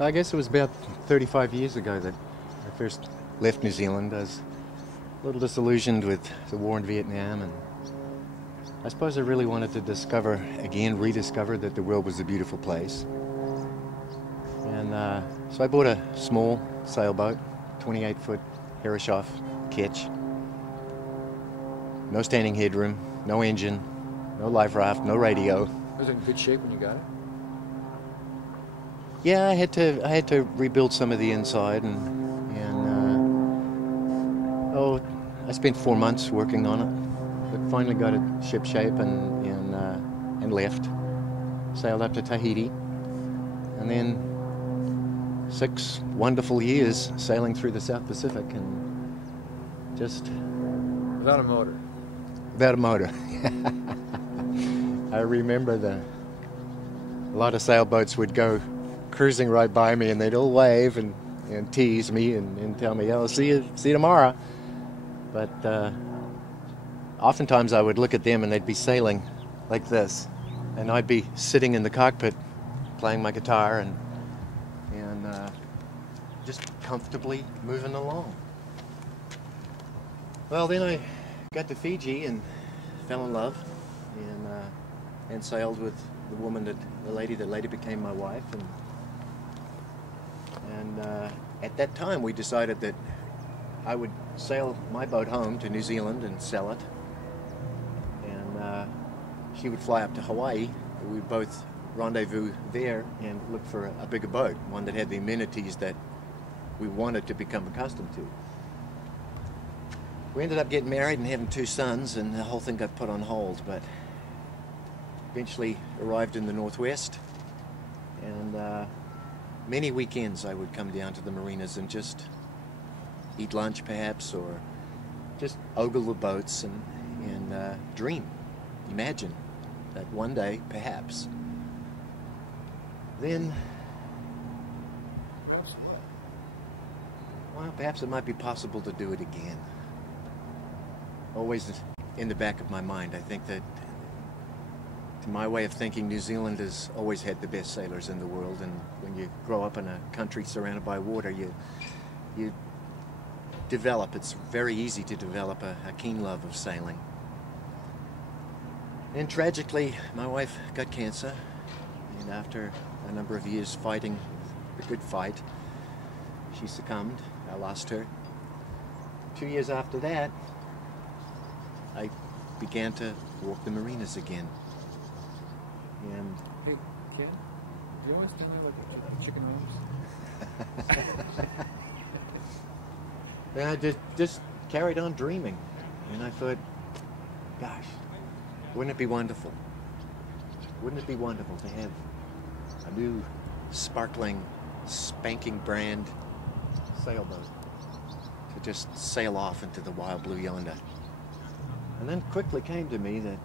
I guess it was about 35 years ago that I first left New Zealand. I was a little disillusioned with the war in Vietnam, and I suppose I really wanted to rediscover that the world was a beautiful place. And so I bought a small sailboat, 28-foot Herreshoff ketch. No standing headroom, no engine, no life raft, no radio. Was it in good shape when you got it? Yeah, I had to rebuild some of the inside, and I spent 4 months working on it, but finally got it ship shape and left. Sailed up to Tahiti, and then 6 wonderful years sailing through the South Pacific, and just without a motor. Without a motor. I remember a lot of sailboats would go cruising right by me, and they'd all wave and tease me and tell me, "Oh, see you tomorrow." But oftentimes I would look at them and they'd be sailing like this, and I'd be sitting in the cockpit playing my guitar and just comfortably moving along. Well, then I got to Fiji and fell in love and sailed with the lady that later became my wife, and at that time we decided that I would sail my boat home to New Zealand and sell it, and she would fly up to Hawaii. We would both rendezvous there and look for a bigger boat, one that had the amenities that we wanted to become accustomed to. We ended up getting married and having 2 sons, and the whole thing got put on hold, but eventually arrived in the Northwest, and many weekends I would come down to the marinas and just eat lunch perhaps, or just ogle the boats and dream, imagine that one day perhaps. Then, well, perhaps it might be possible to do it again. Always in the back of my mind, I think that, to my way of thinking, New Zealand has always had the best sailors in the world, and when you grow up in a country surrounded by water, you develop, it's very easy to develop a keen love of sailing. And tragically, my wife got cancer, and after a number of years fighting the good fight, she succumbed. I lost her. 2 years after that, I began to walk the marinas again. And hey, Ken, do you always tell me like chicken arms? And I just carried on dreaming, and I thought, gosh, wouldn't it be wonderful? Wouldn't it be wonderful to have a new, sparkling, spanking brand sailboat to just sail off into the wild blue yonder? And then quickly came to me that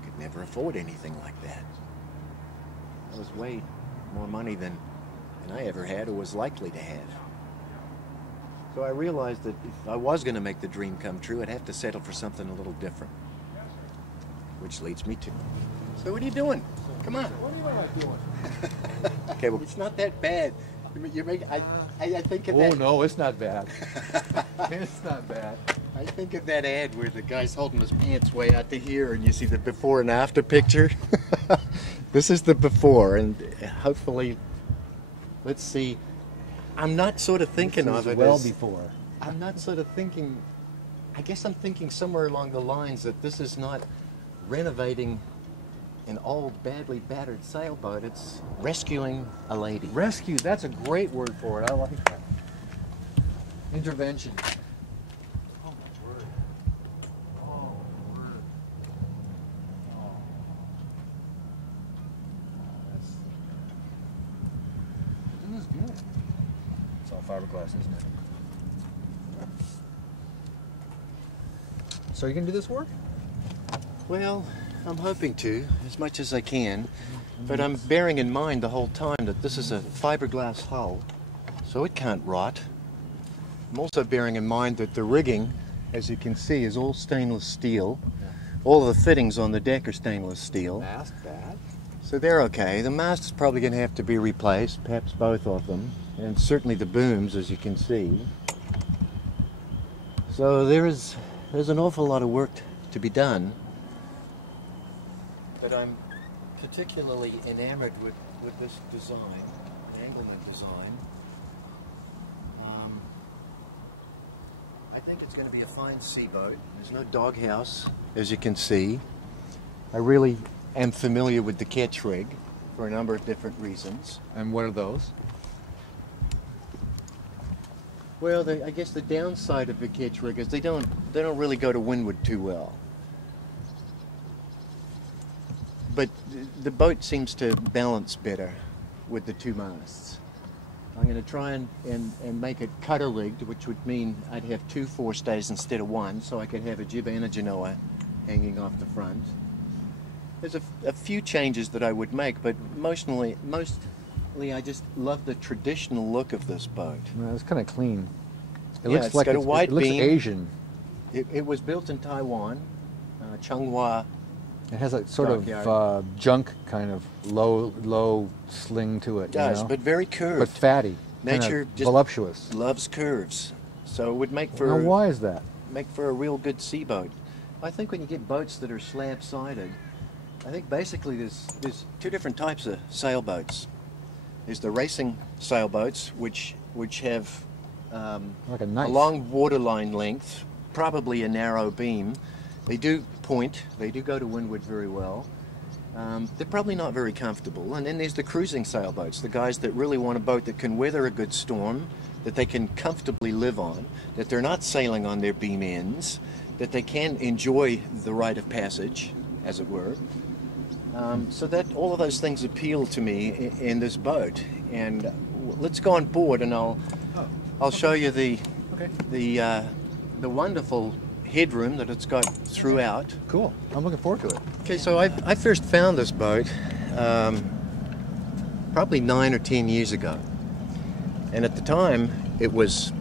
I could never afford anything like that. That was way more money than I ever had or was likely to have. So I realized that if I was going to make the dream come true, I'd have to settle for something a little different. Which leads me to... So what are you doing? Come on. What do you like doing? Okay, well, it's not that bad. I think of that... Oh, no, it's not bad. It's not bad. I think of that ad where the guy's holding his pants way out to here, and you see the before and after picture. This is the before, and hopefully, let's see. I'm not sort of thinking of it well as, before. I'm not sort of thinking, I guess I'm thinking somewhere along the lines that this is not renovating an old, badly battered sailboat. It's rescuing a lady. Rescue, that's a great word for it. I like that. Intervention. Oh, my word. Oh, my word. Oh. Isn't this good? It's all fiberglass, isn't it? So are you going to do this work? Well, I'm hoping to, as much as I can, but I'm bearing in mind the whole time that this is a fiberglass hull, so it can't rot. I'm also bearing in mind that the rigging, as you can see, is all stainless steel. All the fittings on the deck are stainless steel. Mast, that. So they're okay. The mast is probably going to have to be replaced, perhaps both of them, and certainly the booms, as you can see. So there's an awful lot of work to be done, but I'm particularly enamored with this design, anglement design. I think it's going to be a fine seaboat. There's no doghouse, as you can see. I really am familiar with the ketch rig for a number of different reasons. And what are those? Well, I guess the downside of the ketch rig is they don't really go to windward too well. But the boat seems to balance better with the two masts. I'm going to try and make it cutter rigged, which would mean I'd have 2 forestays instead of 1, so I could have a jib and a genoa hanging off the front. There's a few changes that I would make, but mostly I just love the traditional look of this boat. Well, it's kind of clean. It Yeah, looks like got a wide it looks beam. Asian. It was built in Taiwan, Changhua. It has a sort of junk kind of low sling to it. It does, you know? but very curved. But fatty. Nature kind of just voluptuous. loves curves, so it would make for Now, why is that? a real good seaboat. I think when you get boats that are slab-sided, I think basically there's 2 different types of sailboats. There's the racing sailboats, which have Like a a knife. long waterline length, probably a narrow beam. They do point, they do go to windward very well. They're probably not very comfortable. And then there's the cruising sailboats, the guys that really want a boat that can weather a good storm, that they can comfortably live on, that they're not sailing on their beam ends, that they can enjoy the rite of passage, as it were. So that all of those things appeal to me in this boat. And let's go on board, and I'll show you the wonderful headroom that it's got throughout. Cool. I'm looking forward to it. Okay, so I first found this boat probably 9 or 10 years ago, and at the time it was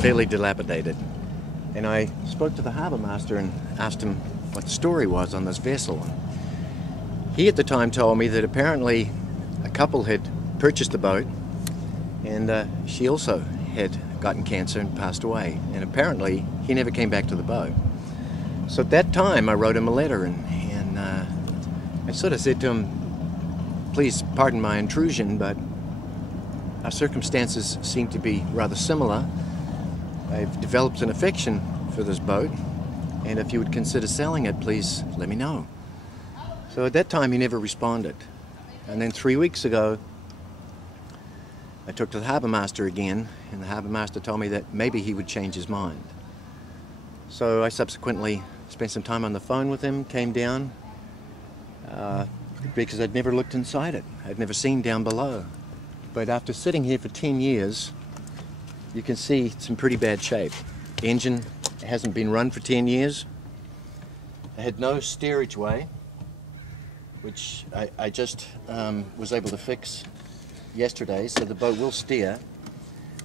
fairly dilapidated. And I spoke to the harbour master and asked him what the story was on this vessel. He at the time told me that apparently a couple had purchased the boat, and she also had gotten cancer and passed away, and apparently he never came back to the boat. So at that time I wrote him a letter, and I sort of said to him, please pardon my intrusion, but our circumstances seem to be rather similar. I've developed an affection for this boat, and if you would consider selling it, please let me know. So at that time he never responded, and then 3 weeks ago I talked to the harbour master again, and the harbour master told me that maybe he would change his mind. So I subsequently spent some time on the phone with him, came down, because I'd never looked inside it. I'd never seen down below. But after sitting here for 10 years, you can see it's in pretty bad shape. The engine hasn't been run for 10 years. I had no steerage way, which I just was able to fix yesterday, so the boat will steer.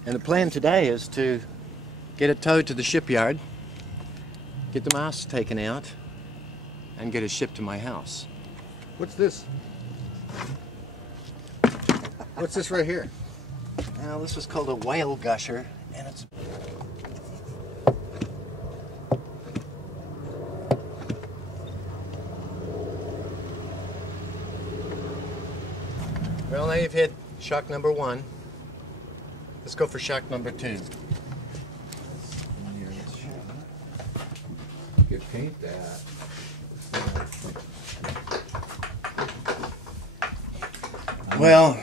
And the plan today is to get it towed to the shipyard, get the masts taken out, and get it shipped to my house. What's this? What's this right here? Now, this is called a whale gusher, and it's... Well, now you've hit shock number 1. Let's go for shock number 2. You could paint that. Well,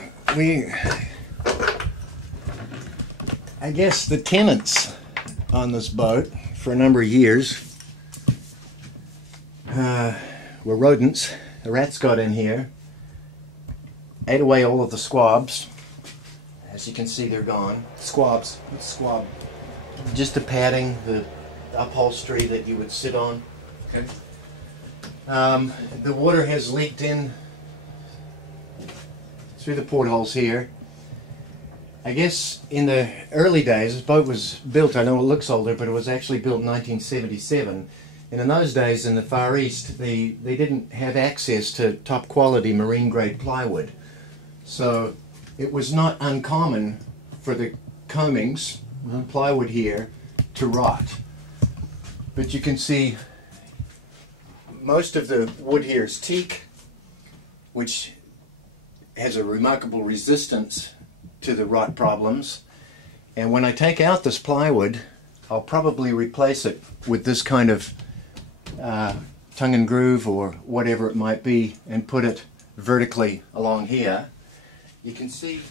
I guess the tenants on this boat for a number of years were rodents. The rats got in here, ate away all of the squabs. As you can see, they're gone. Squabs. What's squab? Just the padding, the upholstery that you would sit on. Okay. The water has leaked in through the portholes here. I guess in the early days, this boat was built, I know it looks older, but it was actually built in 1977. And in those days in the Far East, they didn't have access to top quality marine grade plywood. So it was not uncommon for the combings, plywood here, to rot. But you can see most of the wood here is teak, which has a remarkable resistance to the rot problems. And when I take out this plywood, I'll probably replace it with this kind of tongue and groove or whatever it might be, and put it vertically along here. You can see,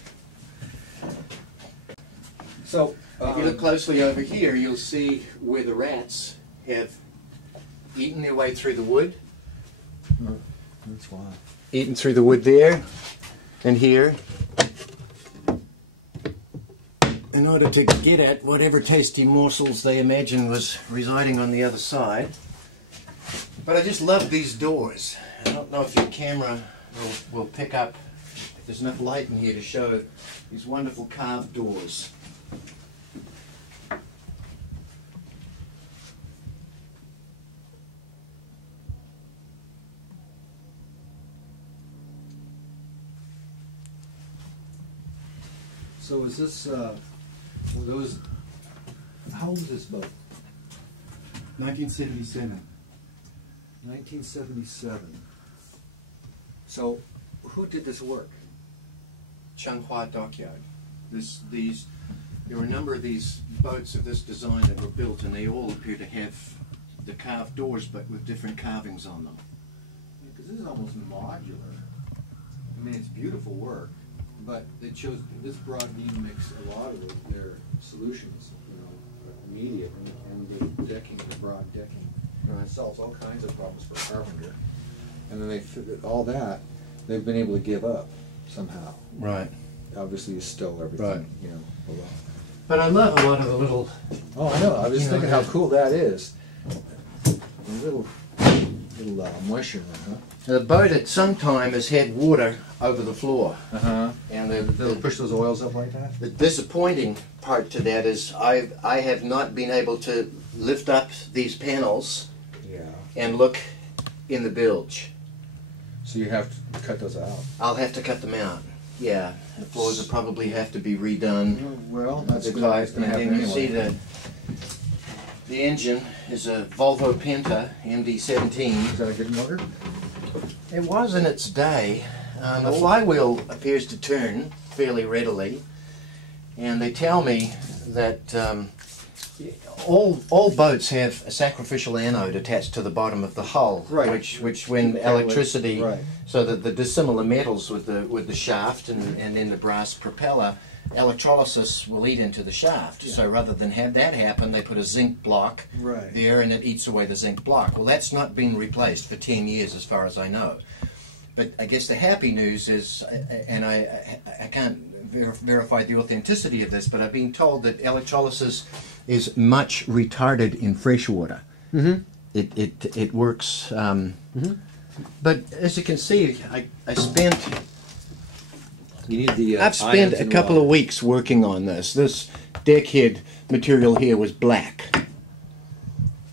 so if you look closely over here, you'll see where the rats have eaten their way through the wood. That's why. Eaten through the wood there and here, in order to get at whatever tasty morsels they imagine was residing on the other side. But I just love these doors. I don't know if your camera will pick up, if there's enough light in here to show these wonderful carved doors. So is this, those, how old is this boat? 1977. 1977. So, who did this work? Changhua Dockyard. There were a number of these boats of this design that were built, and they all appear to have the carved doors, but with different carvings on them. Because this is almost modular. I mean, it's beautiful work, but they chose this broad beam mix a lot of their solutions, you know, media and the decking, the broad decking. You know, it solves all kinds of problems for a carpenter. And then they figured all that they've been able to give up somehow. Right. Obviously, you stole everything, right, you know, below. But I love a lot of the little. Oh, I know. I was just thinking how cool that is. A little musher, huh? The boat at some time has had water over the floor. And they'll push those oils up like that? The disappointing part to that is I have not been able to lift up these panels and look in the bilge. So you have to cut those out? I'll have to cut them out. Yeah, the floors will probably have to be redone. Well, that's and going to happen then you anyway. see the engine is a Volvo Penta MD-17. Is that a good motor? It was in its day. The flywheel appears to turn fairly readily, and they tell me that all boats have a sacrificial anode attached to the bottom of the hull, right. which when electricity, so that the dissimilar metals with the shaft and then the brass propeller, electrolysis will eat into the shaft. So rather than have that happen, they put a zinc block there, and it eats away the zinc block. Well, that's not been replaced for 10 years as far as I know. But I guess the happy news is, and I can't verify the authenticity of this, but I've been told that electrolysis is much retarded in fresh water. It works. But as you can see, I spent. You need the, I've spent a couple of weeks working on this. This deckhead material here was black,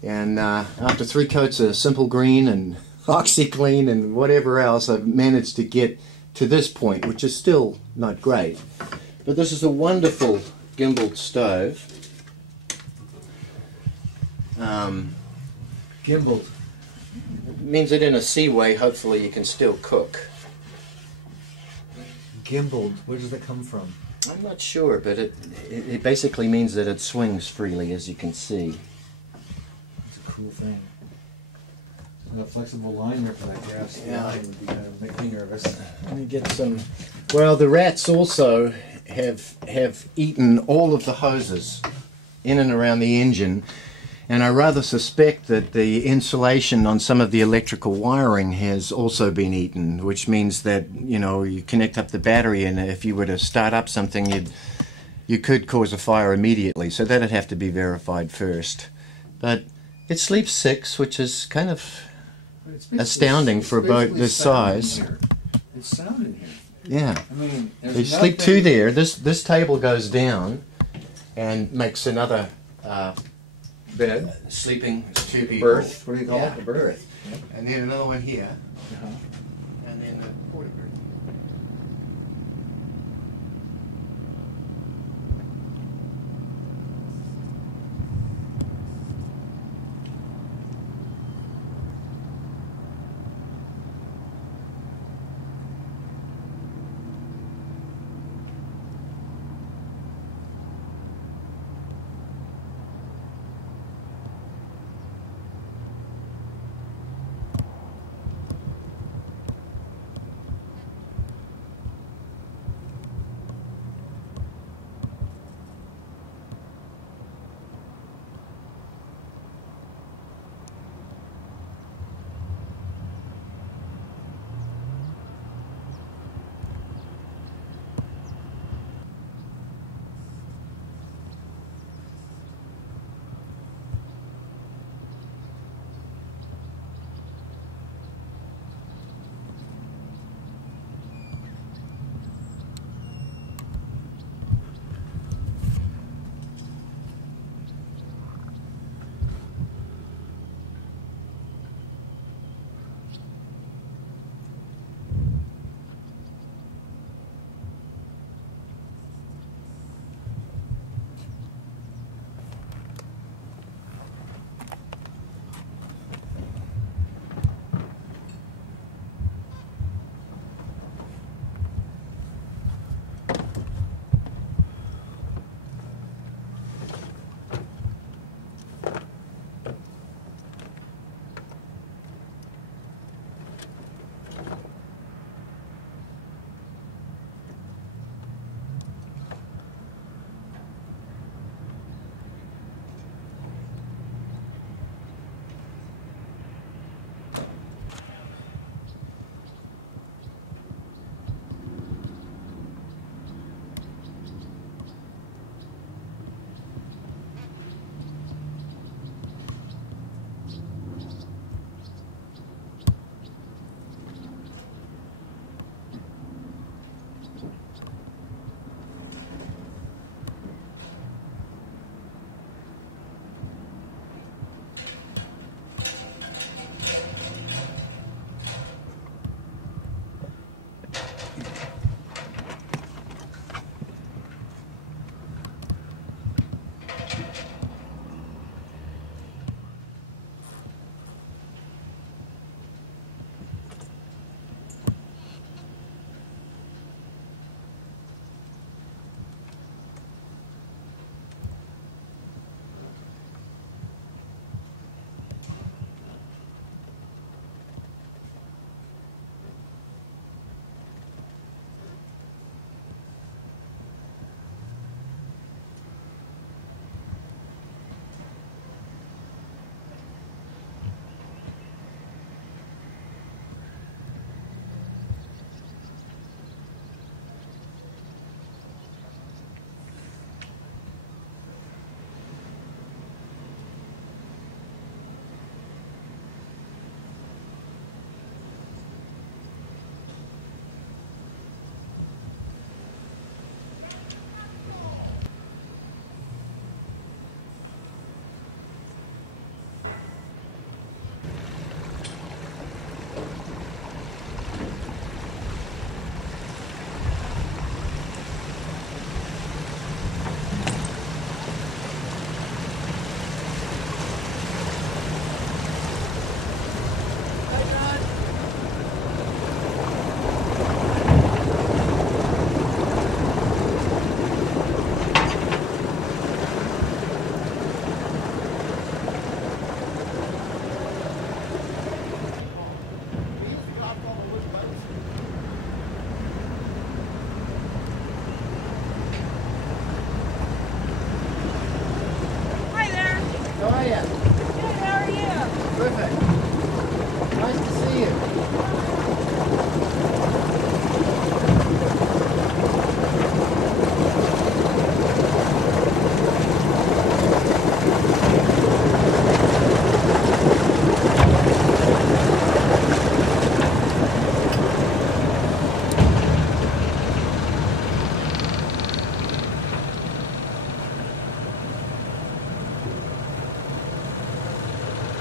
and after 3 coats of simple green and OxyClean and whatever else, I've managed to get to this point, which is still not great. But this is a wonderful gimbaled stove. Gimbaled means that in a seaway, hopefully, you can still cook. Gimbaled, where does that come from? I'm not sure, but it basically means that it swings freely, as you can see. It's a cool thing. A flexible liner for that gas line would be kind of make me nervous. Let me get some. Well, the rats also have eaten all of the hoses in and around the engine, and I rather suspect that the insulation on some of the electrical wiring has also been eaten, which means that, you know, you connect up the battery, and if you were to start up something, you could cause a fire immediately. So that'd have to be verified first. But it sleeps 6, which is kind of astounding for a boat this size. It's sound in here. Yeah. I mean, they sleep 2 there. This table goes down and makes another bed. Sleeping, it's 2 people. Berth. What do you call it? Yeah, A berth. Yep. And then another one here, Uh-huh. and then the porta berth.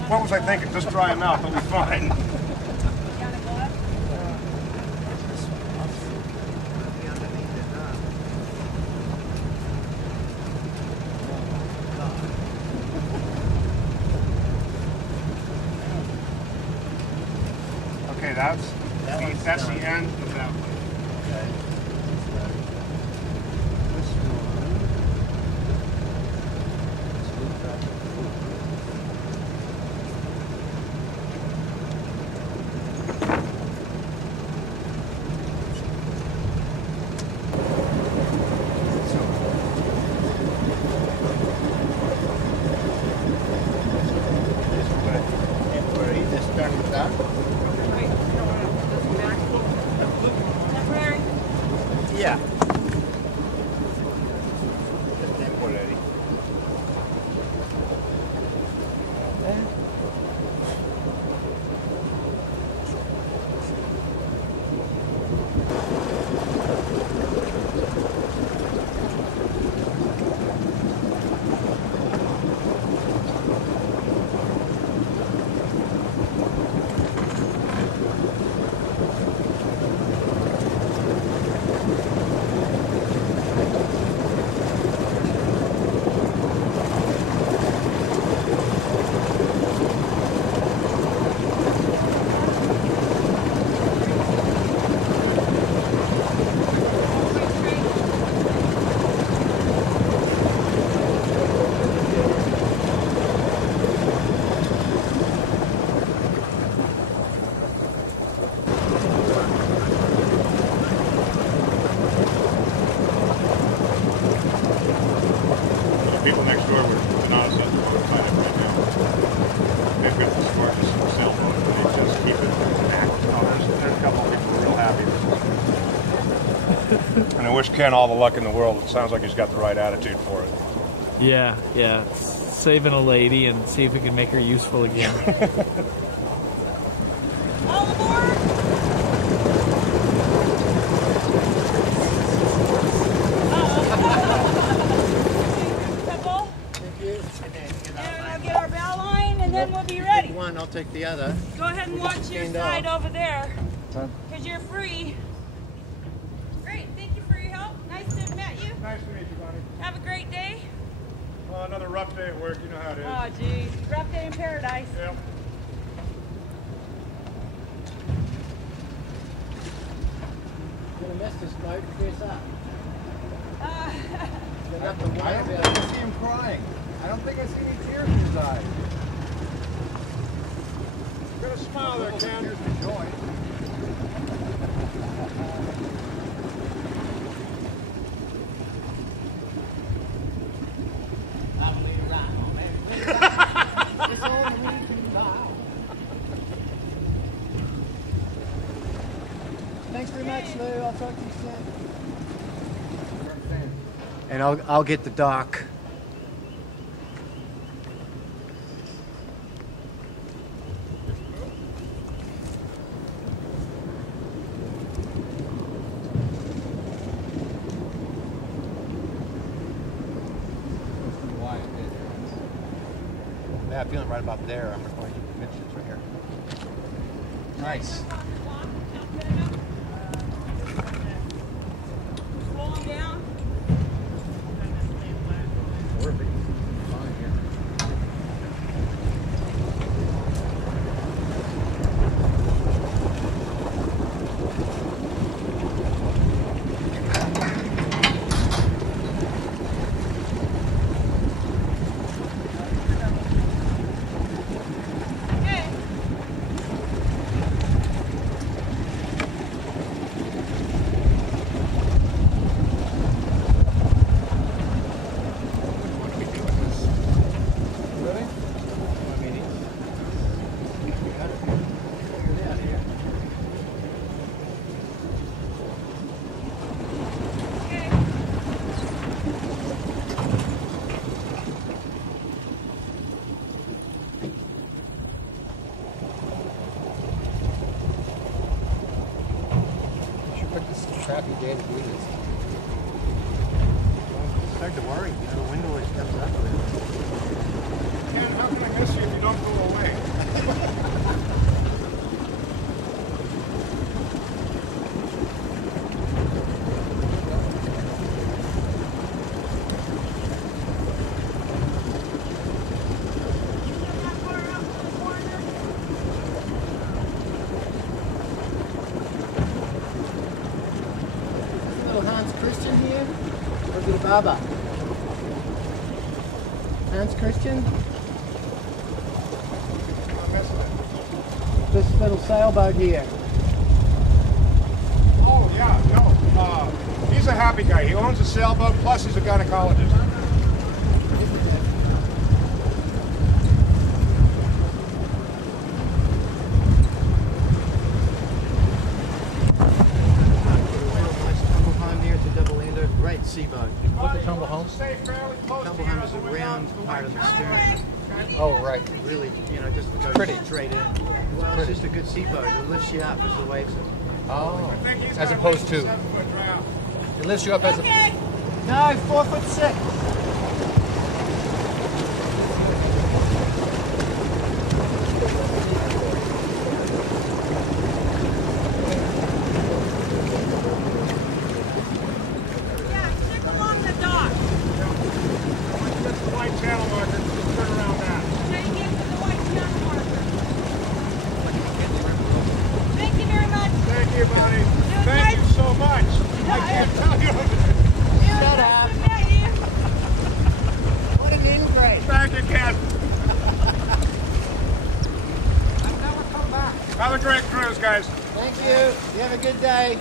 What was I thinking? Just dry them out, they'll be fine. Okay, that's the end of that one. Okay. Yeah. Just temporary. People next door were Dunato right now. They've got the smartest sailboat, and they just keep it active. Oh, there's a couple of people real happy. And I wish Ken all the luck in the world. It sounds like he's got the right attitude for it. Yeah, yeah. Saving a lady and see if we can make her useful again. All aboard! Then we'll be ready. One, I'll take the other. Go ahead and watch your side over there, because you're free. Great, thank you for your help. Nice to have met you. Nice to meet you, buddy. Have a great day. Well, another rough day at work, you know how it is. Oh, geez, rough day in paradise. Yep. You're gonna miss this boat. Face up. I don't think I see him crying. I don't think I see any tears in his eyes. You got a smile there, Ken. Here's the joy. Thanks very much, Lou. I'll talk to you soon. And I'll get the dock. Yeah, I'm feeling right about there. I'm recording conventions right here. Nice. Roll them down. Perfect. Fine here. Crappy day to do this. Start to worry. The wind always comes up. Ken, how can I miss you if you don't go away? Hans Christian here? Or is it Baba? Hans Christian? This little sailboat here. Oh, yeah, no. He's a happy guy. He owns a sailboat, plus he's a gynecologist. Great seaboat. What's the tumble home? Tumble home is a round part of the stern. Oh, right. Really, you know, just goes Pretty. straight in. Well, it's just a good seaboat. It lifts you up as the waves are. Oh, as opposed to, it lifts you up as a, No, 4'6". Yeah, stick along the dock. That's the white channel marker. Just turn around that. Take it to the white channel marker. Thank you very much. Thank you, buddy. was Thank nice. you so much. I can't tell you. Shut up. What an ingrate. Thank you, Ken. Have a great cruise, guys. Thank you. You have a good day.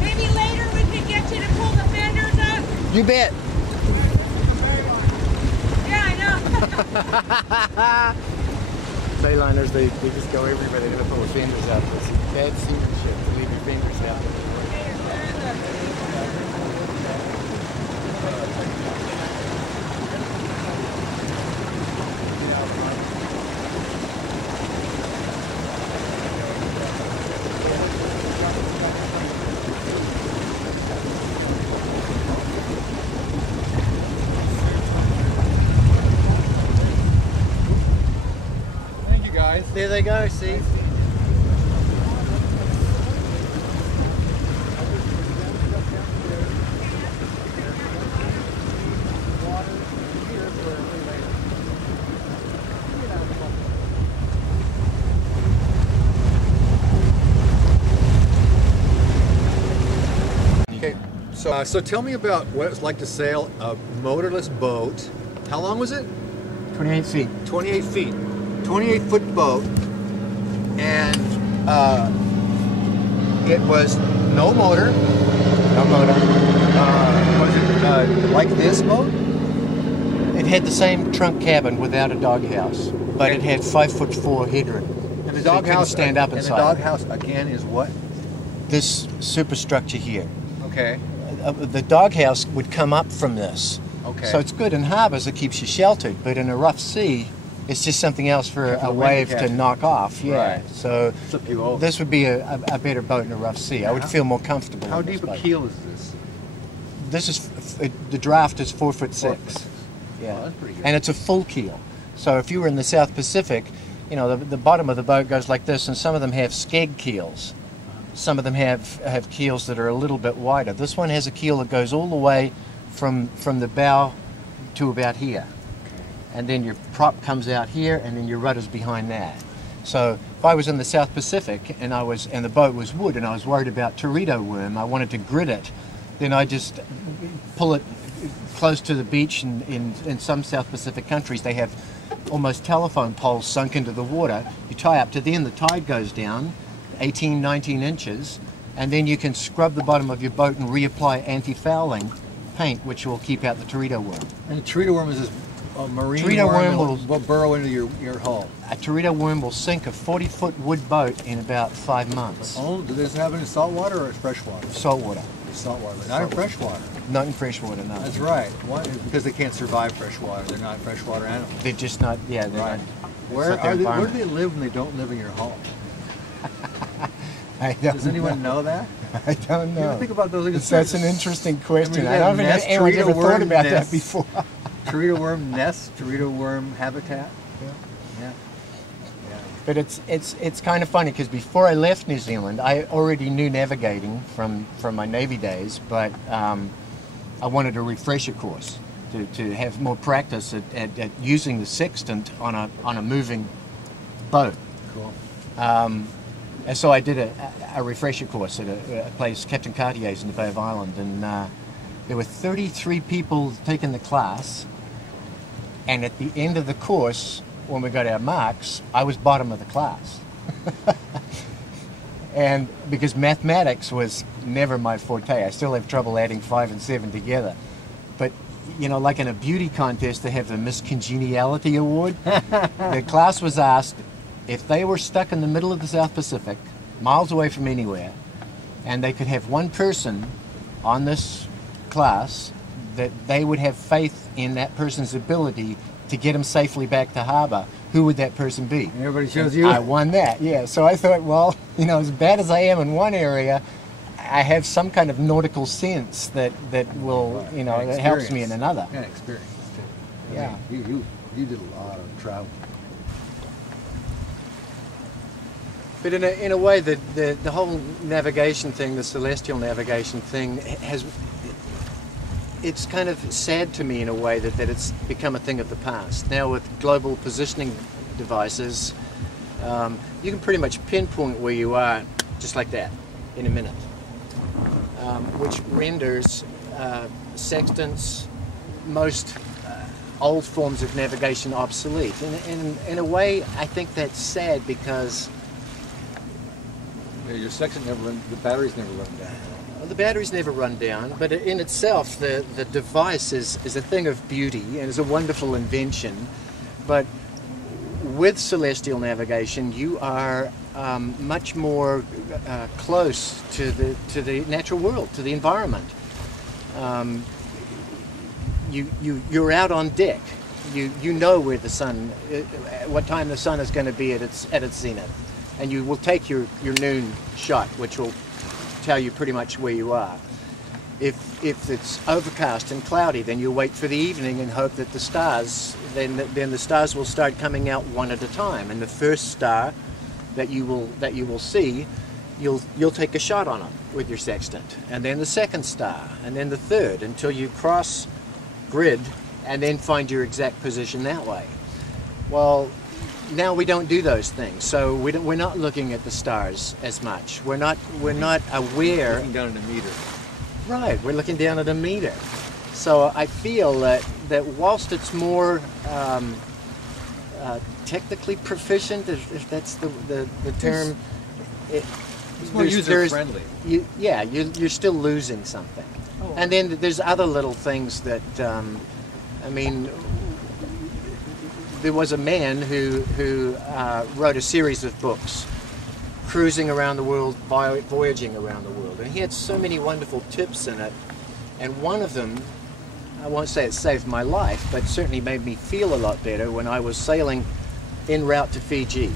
Maybe later we could get you to pull the fenders up. You bet. Yeah, I know. Bayliners, they just go everywhere. They never pull the fenders out. It's bad seamanship to leave your fenders out. thank you guys. There they go, see? Okay, so tell me about what it's like to sail a motorless boat. How long was it? 28 feet. 28 feet. 28-foot boat, and it was no motor. No motor. Was it like this boat? It had the same trunk cabin without a doghouse, but it had 5'4" headroom. And the So you couldn't doghouse stand up and inside. the doghouse again is what? This superstructure here. Okay. The doghouse would come up from this. Okay. So it's good in harbours, it keeps you sheltered, but in a rough sea, it's just something else for a wind wave catch. to knock off. Yeah. Right. So Flip you over. this would be a better boat in a rough sea. I would feel more comfortable. How in this deep a boat. keel is this? This is the draft is 4'6". Yeah. Oh, that's pretty good. And it's a full keel. So if you were in the South Pacific, you know, the bottom of the boat goes like this, and some of them have skeg keels. Some of them have keels that are a little bit wider. This one has a keel that goes all the way from the bow to about here. And then your prop comes out here, and then your rudder's behind that. So if I was in the South Pacific and the boat was wood and I was worried about teredo worm, I wanted to grid it, then I just pull it close to the beach. In some South Pacific countries, they have almost telephone poles sunk into the water. You tie up to then the tide goes down 18, 19 inches, and then you can scrub the bottom of your boat and reapply anti-fouling paint, which will keep out the teredo worm. And the teredo worm is this marine Teredo worm worm that will burrow into your hull. A teredo worm will sink a 40-foot wood boat in about 5 months. Oh, do this happen in salt water or fresh water? Salt water. Salt water, not in fresh water. Not in fresh water, no. That's right. Why? Because they can't survive fresh water. They're not freshwater animals. They're just not, yeah, they're Right. not. Where not their do environment. they live when they don't live in your hull? I don't Does anyone know that? I don't know. You ever think about those? That's an interesting question. I mean, I don't think anyone's ever thought about that before. Teredo worm nests, teredo worm habitat. Yeah. But it's kind of funny because before I left New Zealand, I already knew navigating from my Navy days, but I wanted a refresher course to have more practice at using the sextant on a moving boat. Cool. And so I did a refresher course at a place, Captain Cartier's in the Bay of Island, and there were 33 people taking the class, and at the end of the course, when we got our marks, I was bottom of the class. And because mathematics was never my forte, I still have trouble adding 5 and 7 together. But, you know, like in a beauty contest, they have the Miss Congeniality Award. The class was asked if they were stuck in the middle of the South Pacific, miles away from anywhere, and they could have one person on this class, that they would have faith in that person's ability to get them safely back to harbor, who would that person be? Everybody shows you. I won that, yeah. So I thought, well, you know, as bad as I am in one area, I have some kind of nautical sense that will, you know, that helps me in another. And experience too. Yeah. I mean, you did a lot of travel. But in a way, the whole navigation thing, the celestial navigation thing, it's kind of sad to me in a way that it's become a thing of the past. Now with global positioning devices, you can pretty much pinpoint where you are just like that in a minute, which renders sextants, most old forms of navigation obsolete. And in a way, I think that's sad because your sextant never run, the batteries never run down. the batteries never run down, but in itself, the device is a thing of beauty and is a wonderful invention. But with celestial navigation, you are much more close to the natural world, to the environment. You're out on deck. You know where the sun, what time the sun is going to be at its zenith, and you will take your noon shot, which will tell you pretty much where you are. If it's overcast and cloudy, then you'll wait for the evening and hope that the stars, then the stars will start coming out one at a time, and the first star that you will see, you'll take a shot on it with your sextant, and then the second star, and then the third, until you cross grid and then find your exact position that way. Well, now we don't do those things, so we're not looking at the stars as much. We're not aware. Looking down at a meter. Right, we're looking down at a meter. So I feel that whilst it's more technically proficient, if that's the term, it's more user-friendly. You're still losing something. Oh. And then there's other little things that, I mean, there was a man who wrote a series of books, cruising around the world, voyaging around the world, and he had so many wonderful tips in it. And one of them, I won't say it saved my life, but certainly made me feel a lot better when I was sailing en route to Fiji.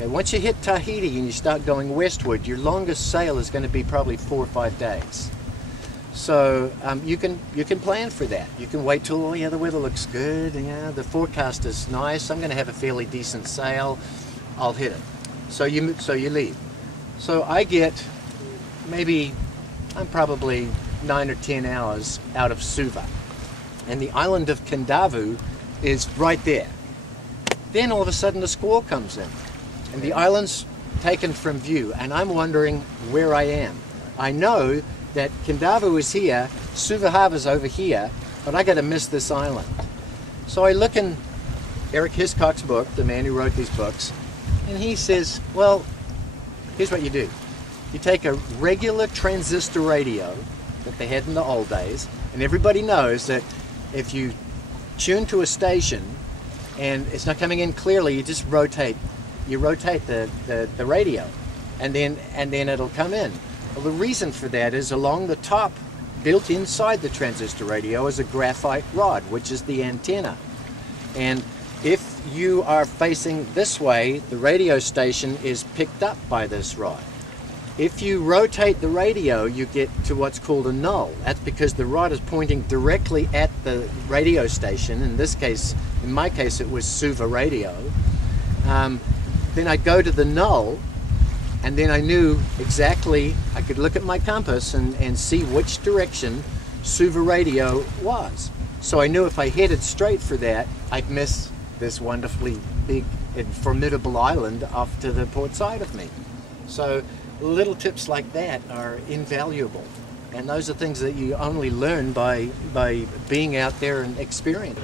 And once you hit Tahiti and you start going westward, your longest sail is going to be probably 4 or 5 days. So you can plan for that. You can wait till, oh yeah, the weather looks good, yeah, the forecast is nice, I'm going to have a fairly decent sail, I'll hit it. So you leave. So I get maybe, I'm probably 9 or 10 hours out of Suva, and the island of Kendavu is right there. Then all of a sudden the squall comes in, and the island's taken from view, and I'm wondering where I am. I know that Kendavu is here, Suva Harbour's over here, but I got to miss this island. So I look in Eric Hiscock's book, the man who wrote these books, and he says, well, here's what you do. You take a regular transistor radio that they had in the old days, and everybody knows that if you tune to a station and it's not coming in clearly, you just rotate. You rotate the radio, and then it'll come in. Well, the reason for that is along the top, built inside the transistor radio, is a graphite rod, which is the antenna. And if you are facing this way, the radio station is picked up by this rod. If you rotate the radio, you get to what's called a null. That's because the rod is pointing directly at the radio station. In this case, in my case, it was Suva radio. Then I'd go to the null, and then I knew exactly, I could look at my compass and see which direction Suva radio was. So I knew if I headed straight for that, I'd miss this wonderfully big and formidable island off to the port side of me. So little tips like that are invaluable. And those are things that you only learn by being out there and experiencing.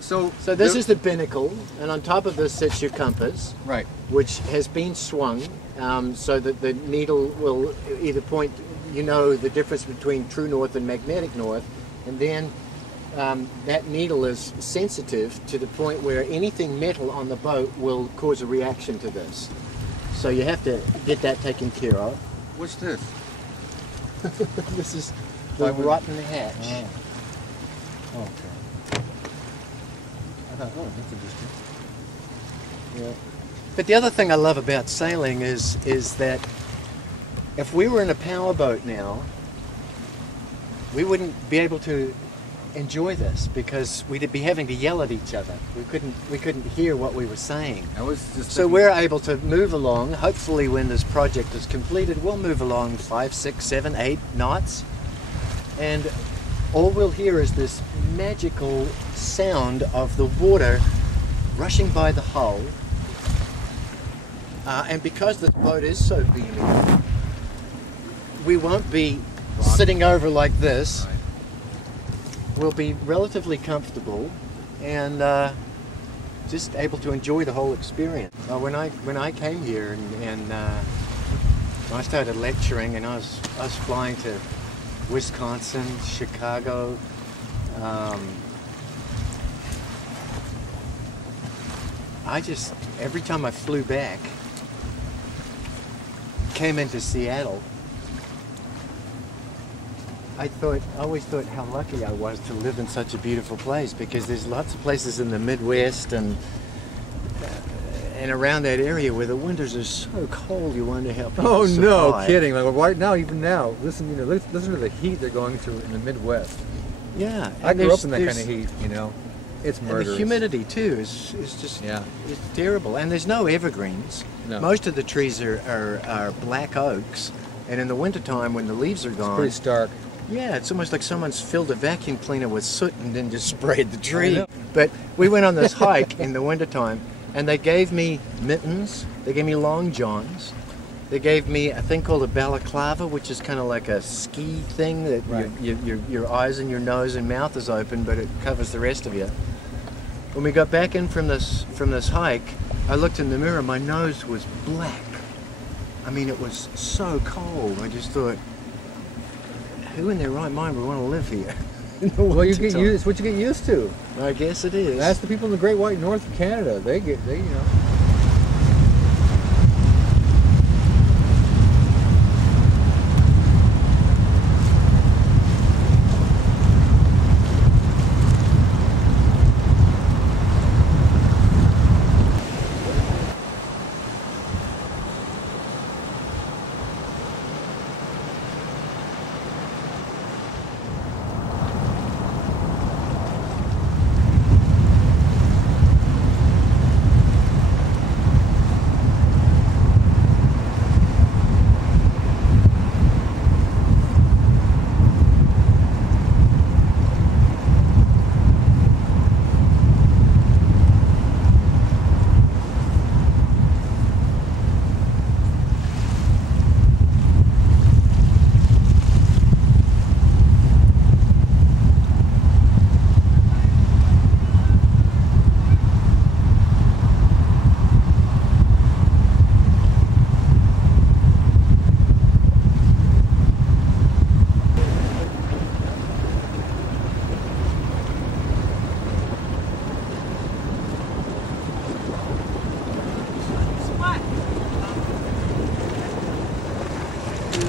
So this is the binnacle, and on top of this sits your compass, Right. which has been swung so that the needle will either point, you know, the difference between true north and magnetic north, and then that needle is sensitive to the point where anything metal on the boat will cause a reaction to this. So you have to get that taken care of. What's this? This is the rotten hatch. Oh. Okay. I thought, oh, that's interesting. Yeah. But the other thing I love about sailing is that if we were in a powerboat now, we wouldn't be able to enjoy this because we'd be having to yell at each other. We couldn't hear what we were saying. I was just So we're able to move along. Hopefully when this project is completed, we'll move along 5, 6, 7, 8 knots. And all we'll hear is this magical sound of the water rushing by the hull. And because the boat is so beamy, we won't be sitting over like this. Right. We'll be relatively comfortable and just able to enjoy the whole experience. When I came here and I started lecturing, and I was flying to Wisconsin, Chicago. Every time I flew back, came into Seattle, I always thought how lucky I was to live in such a beautiful place, because there's lots of places in the Midwest and around that area where the winters are so cold you wonder how people survive. No kidding! Like right now, even now, listen to the heat they're going through in the Midwest. Yeah, I grew up in that kind of heat. You know, it's murderous. And the humidity too is just it's terrible. And there's no evergreens. No. Most of the trees are black oaks, and in the wintertime when the leaves are gone, It's pretty stark. yeah, it's almost like someone's filled a vacuum cleaner with soot and then just sprayed the tree. But we went on this hike in the wintertime, and they gave me mittens, they gave me long johns, they gave me a thing called a balaclava, which is kind of like a ski thing that Right. your eyes and your nose and mouth is open, but it covers the rest of you. When we got back in from this hike, I looked in the mirror, my nose was black. I mean, it was so cold. I just thought, who in their right mind would want to live here? Well, you get used. It's what you get used to. I guess it is. That's the people in the Great White North of Canada. They you know.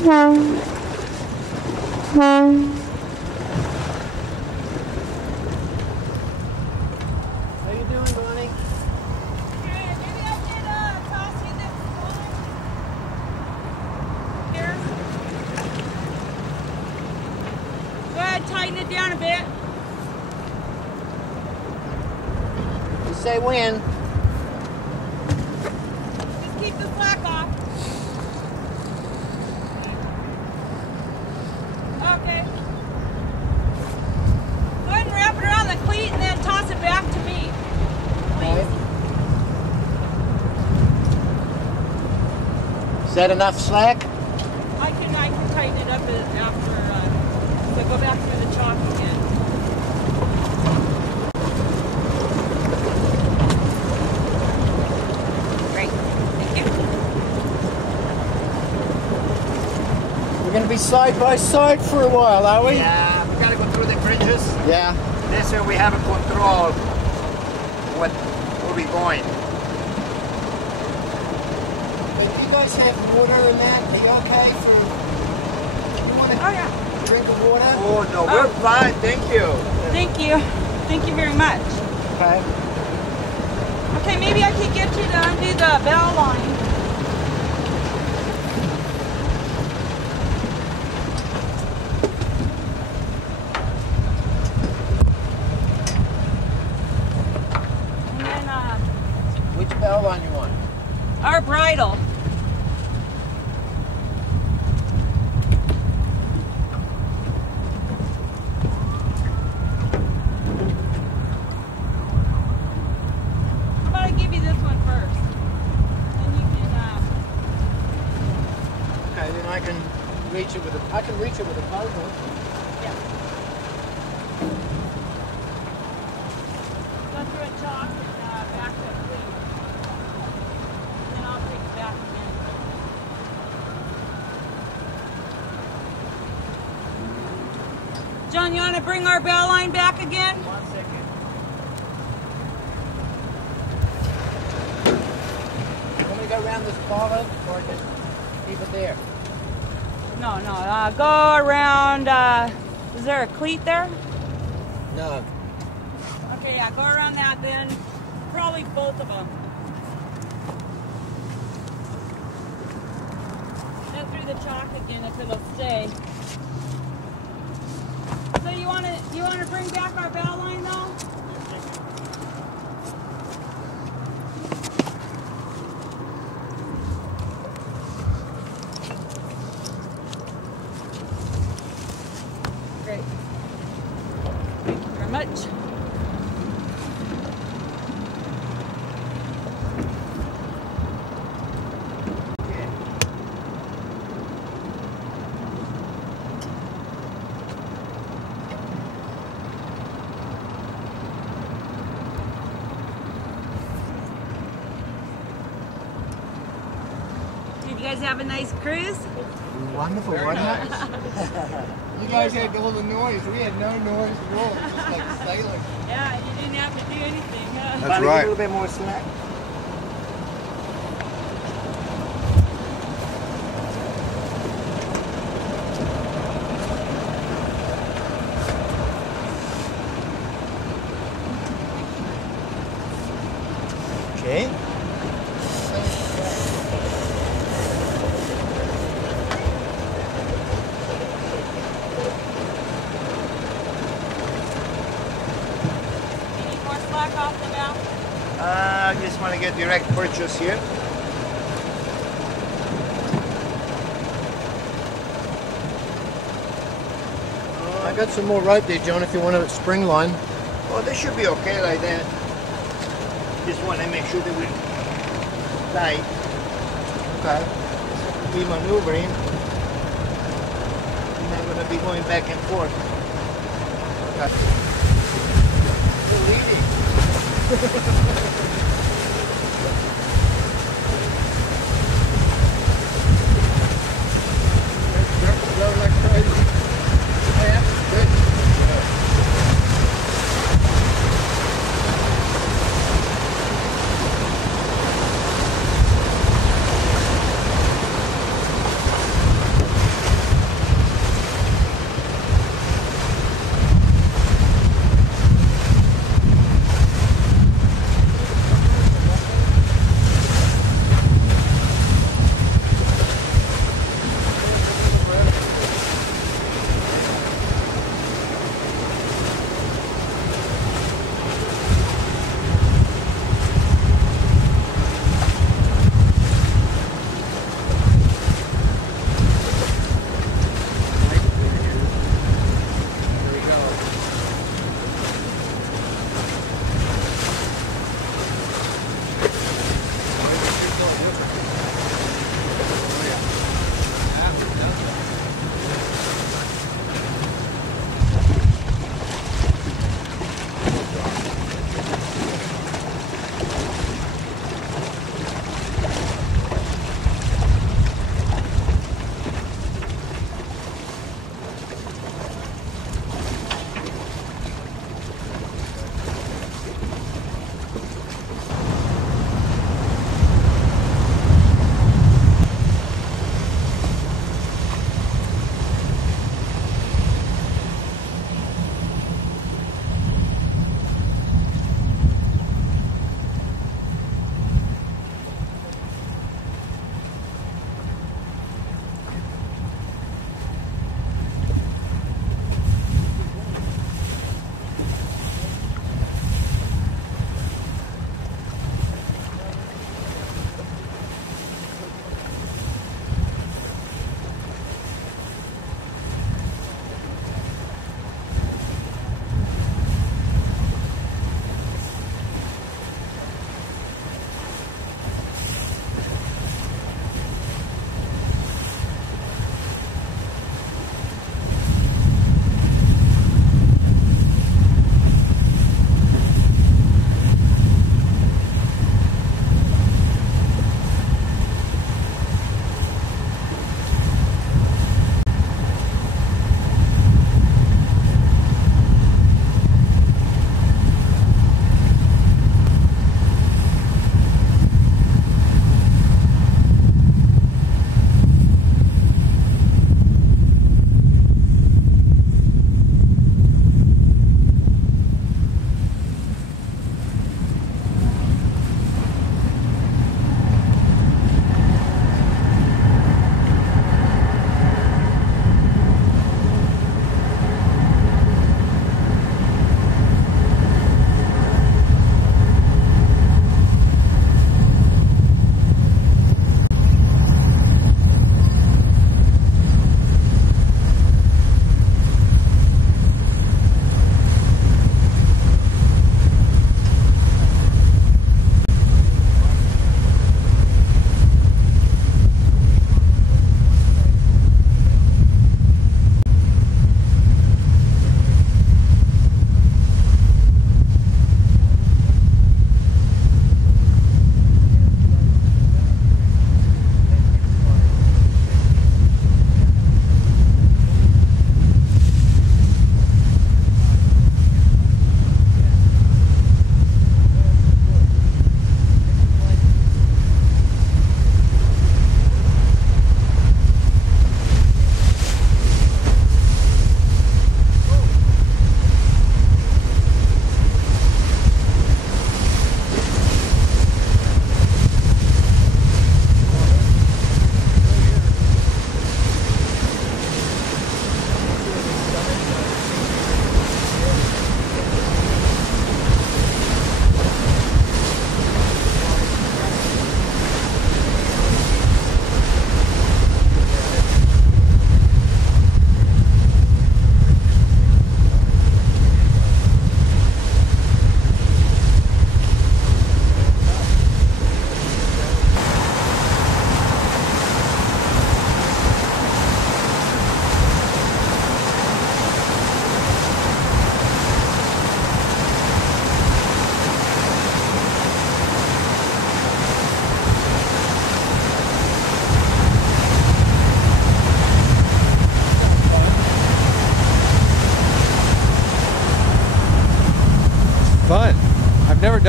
How you doing, Bonnie? Maybe I could toss you this say when. Just keep the slack off. Okay. Go ahead and wrap it around the cleat and then toss it back to me. Please. Is that enough slack? I can tighten it up after, so go back through the chalk again. Great, thank you. We're going to be side by side for a while, are we? Yeah, we gotta go through the bridges. Yeah. This way we have a control where we're going. But do you guys have water in that? Are you okay for... You want to drink of water? Oh no, we're fine, thank you. Thank you. Thank you very much. Okay. Okay, maybe I could get you to undo the bell line. And then, Which bell line you want? our bridle. How about I give you this one first? Then you can, Okay, then I can reach it with a puzzle. yeah. Go through a chalk and back to a cleat. And then I'll take it back again. John, you want to bring our bell line back again? 1 second. You want me to go around this bollard or just keep it there? No, go around, is there a cleat there? No. Okay, yeah, go around that then. Probably both of them. Then through the chalk again if it'll stay. So you wanna bring back our bell line though? Great. Thank you very much. Did you guys have a nice cruise? Wonderful, wasn't it? You guys had all the noise. We had no noise at all. It was like sailing. Yeah, you didn't have to do anything, huh? That's right. A little bit more slack. Okay. You need more slack off the bow? I just want to get direct purchase here. I got some more rope there, John, if you want a spring line. Oh, this should be okay like that. Just want to make sure that we're tight. Okay. Be maneuvering. I'm not going to be going back and forth. Okay. You're leading.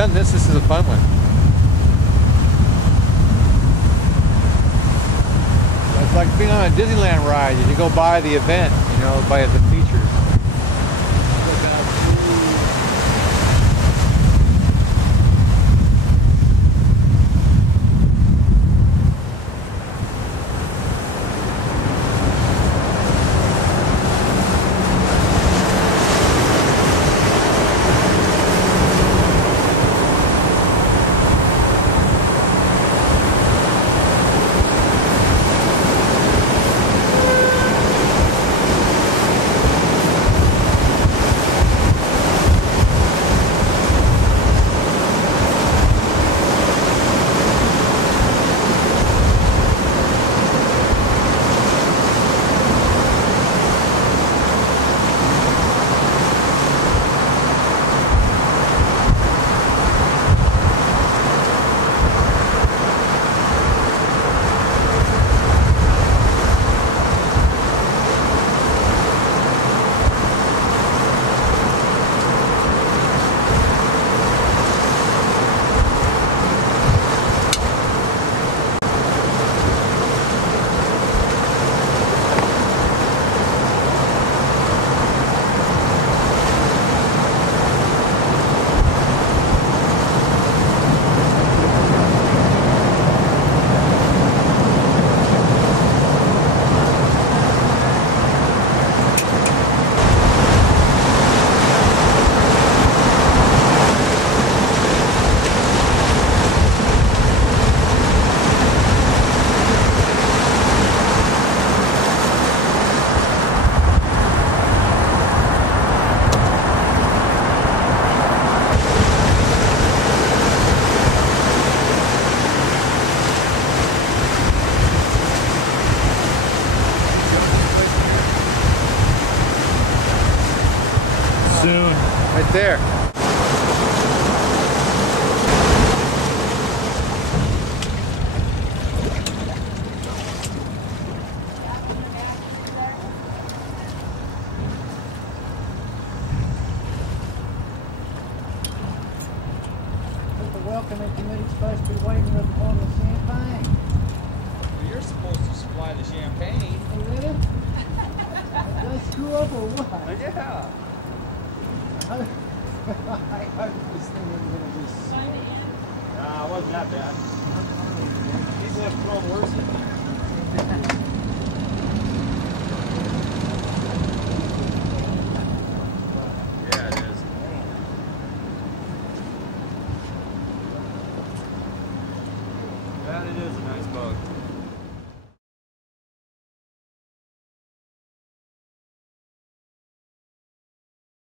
done this. This is a fun one. It's like being on a Disneyland ride. You go by the event, you know, by the features. Soon. Right there. The welcoming committee's supposed to be waiting with the bottle of champagne. Well, you're supposed to supply the champagne. Oh, really? Did I screw up or what? Yeah. I was thinking it was going to be sweet. Nah, it wasn't that bad. These have thrown worse in there. Yeah, it is. That it is a nice boat.